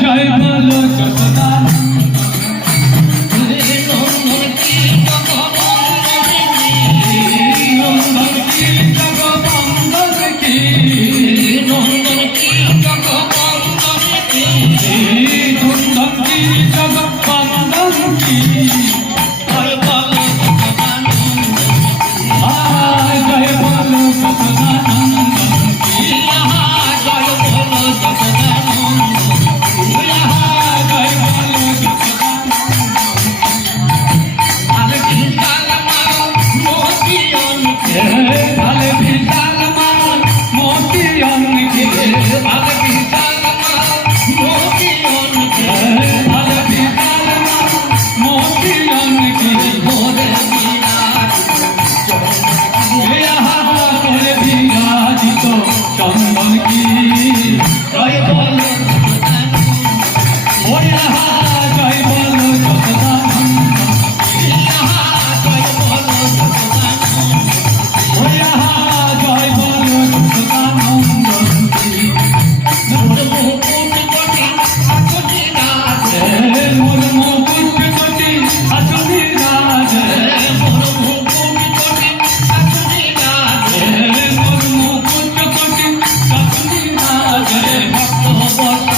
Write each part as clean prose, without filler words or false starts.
জয় বলো যশোদানন্দ নন্দন কি জগবন্দর কি নন্দন কি জগবন্দর কি জয় বলো যশোদানন্দ জয় বলো যশোদানন্দ জয় বলো যশোদানন্দ চন্দন কি জয় বলো জয় বলো যশোদানন্দ জয় বলো জয় বলো যশোদানন্দ মোর মুকুট কোটি আসনি রাজ মোর মুকুট কোটি আসনি রাজ ভক্ত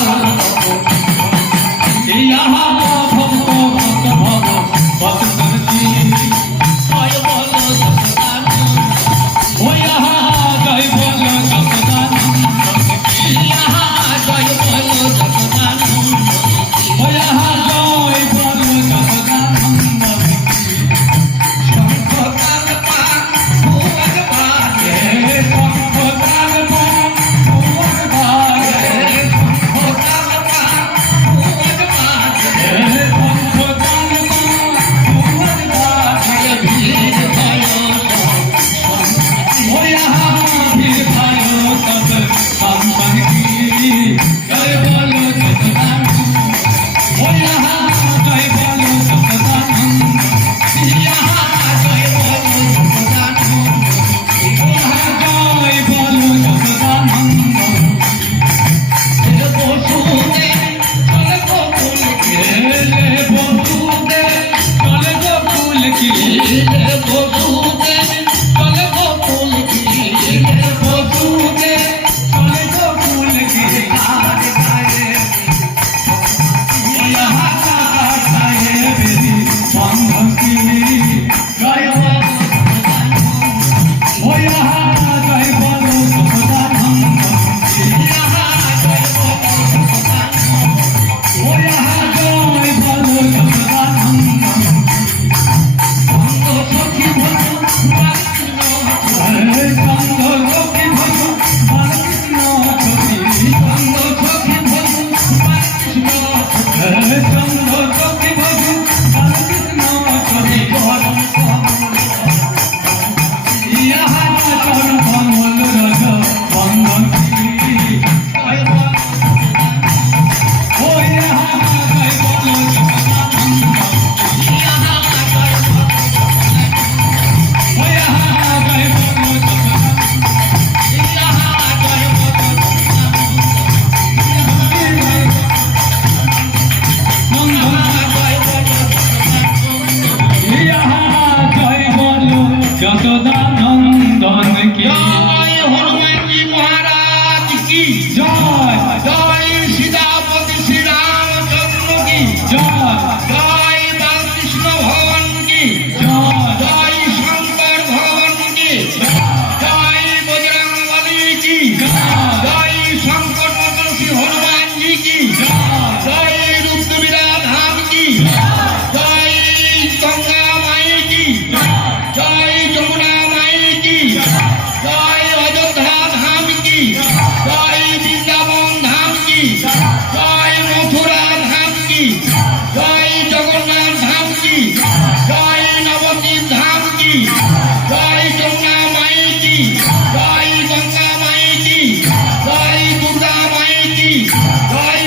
যশোদানন্দন কি জয় হনুমানজি মহারাজ কি জয় জয় সীতাপতি শ্রীরামচন্দ্র কি জয় জয় বালকৃষ্ণ ভগবান কি জয় জয় শঙ্কর ভগবান কি জয় বজরংবলী কি জয় শঙ্কর শ্রী হনুমানজি কি জয় রুদ্রবীরা ধাম কি জয় গঙ্গা মাই কি জয় যমুনা মাই কি জয় অযোধ্যা ধাম কি জয় বৃন্দাবন ধাম কি জয় মথুরা ধাম কি জয় জগন্নাথ ধাম কি জয় নবদ্বীপ ধাম কি জয় যমুনা মাই কি জয় গঙ্গা মাই কি জয় দুর্গা মাই কি জয়